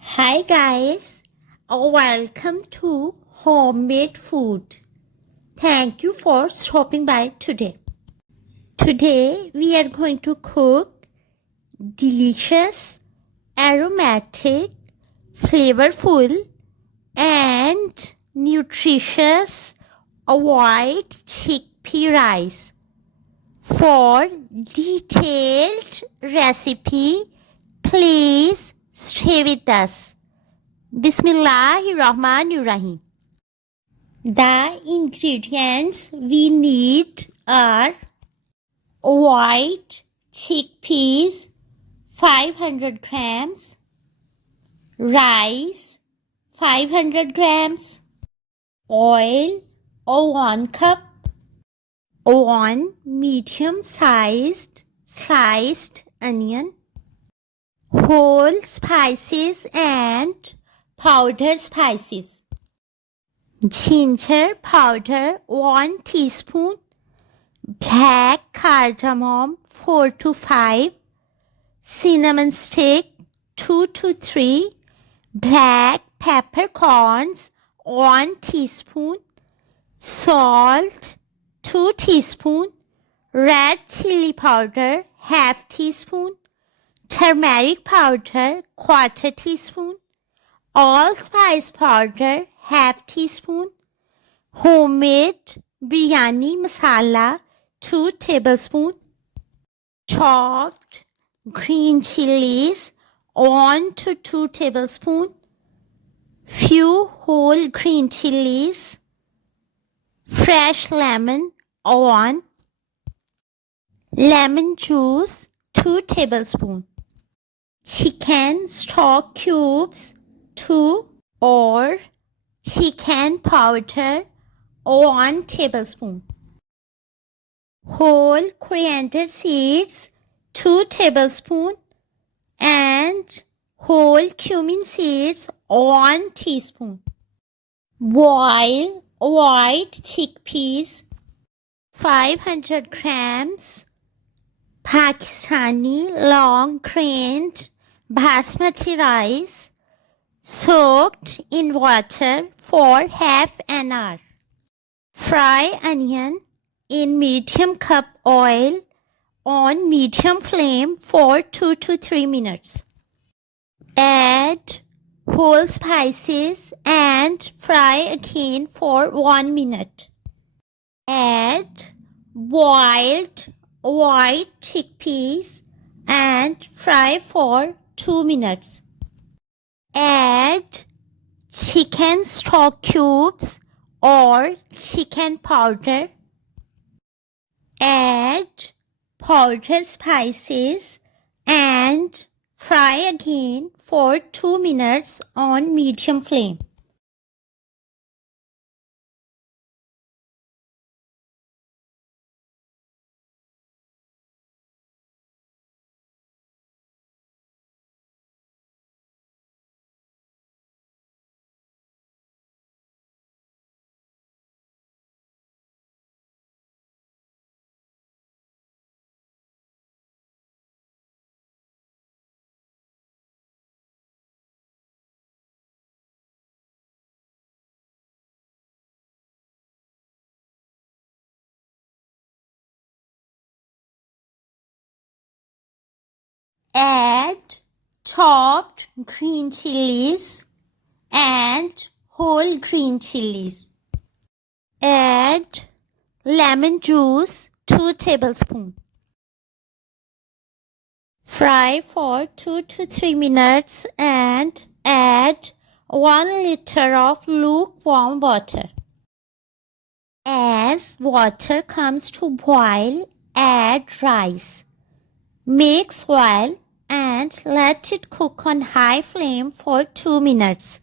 Hi guys, welcome to Homemade Food. Thank you for stopping by today. Today we are going to cook delicious, aromatic, flavorful and nutritious white chickpea rice. For detailed recipe, please stay with us. Bismillahirrahmanirrahim. The ingredients we need are white chickpeas 500 grams, rice 500 grams, oil 1 cup, 1 medium-sized sliced onion, whole spices and powder spices. Ginger powder 1 teaspoon, black cardamom 4 to 5, cinnamon stick 2 to 3, black peppercorns 1 teaspoon, salt 2 teaspoon, red chili powder half teaspoon, turmeric powder quarter teaspoon, allspice powder half teaspoon, homemade biryani masala 2 tablespoon, chopped green chilies 1 to 2 tablespoon, few whole green chilies, fresh lemon 1, lemon juice 2 tablespoon, chicken stock cubes 2 or chicken powder 1 tablespoon, whole coriander seeds 2 tablespoon and whole cumin seeds 1 teaspoon. Boil white chickpeas 500 grams, Pakistani long grained basmati rice soaked in water for half an hour. Fry onion in medium cup oil on medium flame for 2 to 3 minutes. Add whole spices and fry again for 1 minute. Add boiled white chickpeas and fry for 2 minutes. Add chicken stock cubes or chicken powder. Add powdered spices and fry again for 2 minutes on medium flame. Add chopped green chilies and whole green chilies. Add lemon juice 2 tablespoons. Fry for 2 to 3 minutes and add 1 liter of lukewarm water. As water comes to boil, add rice. Mix well and let it cook on high flame for 2 minutes.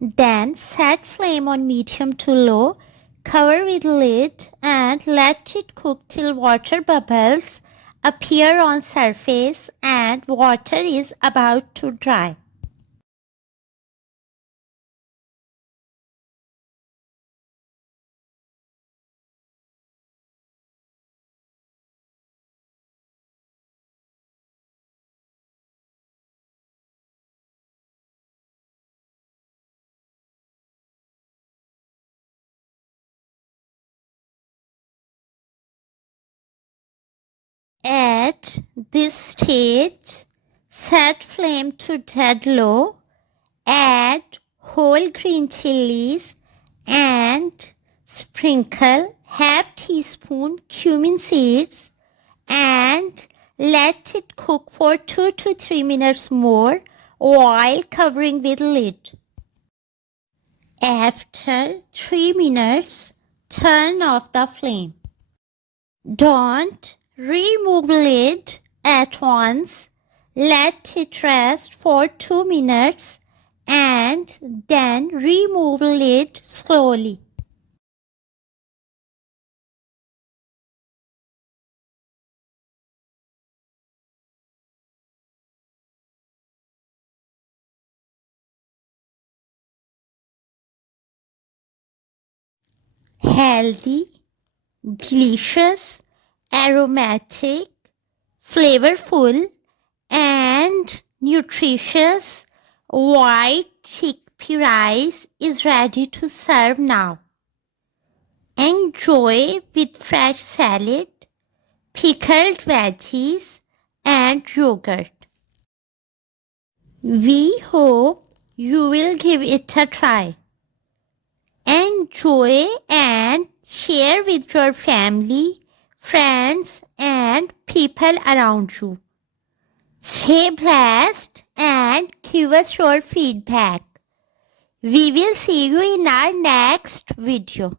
Then set flame on medium to low, cover with lid and let it cook till water bubbles appear on surface and water is about to dry. At this stage, set flame to dead low, add whole green chilies and sprinkle half teaspoon cumin seeds and let it cook for 2 to 3 minutes more while covering with lid. After 3 minutes, turn off the flame. Don't remove lid at once. Let it rest for 2 minutes and then remove lid slowly. Healthy, delicious, aromatic, flavorful, and nutritious white chickpea rice is ready to serve now. Enjoy with fresh salad, pickled veggies, and yogurt. We hope you will give it a try. Enjoy and share with your family, friends, and people around you. Stay blessed and give us your feedback. We will see you in our next video.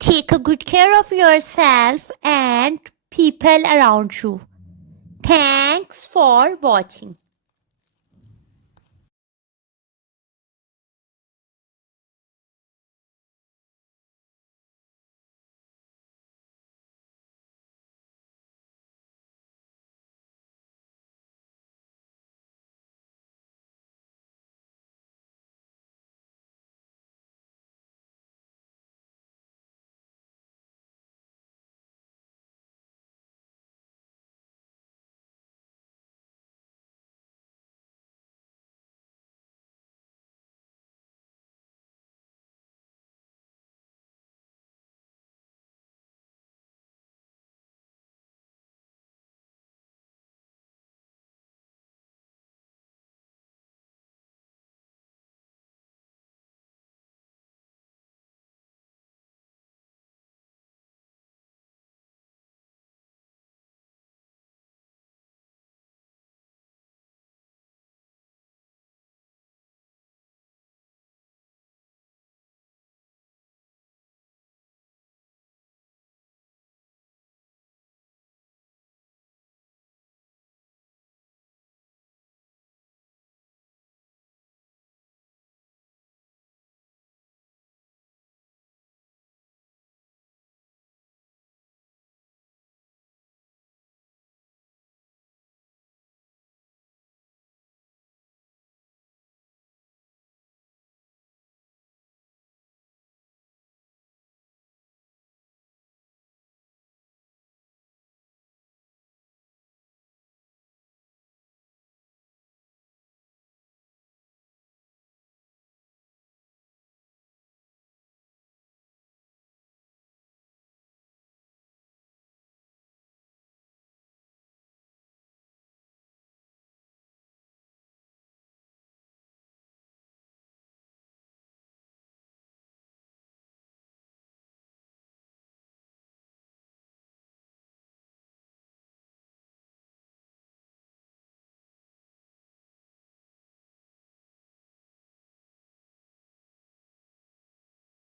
Take a good care of yourself and people around you. Thanks for watching.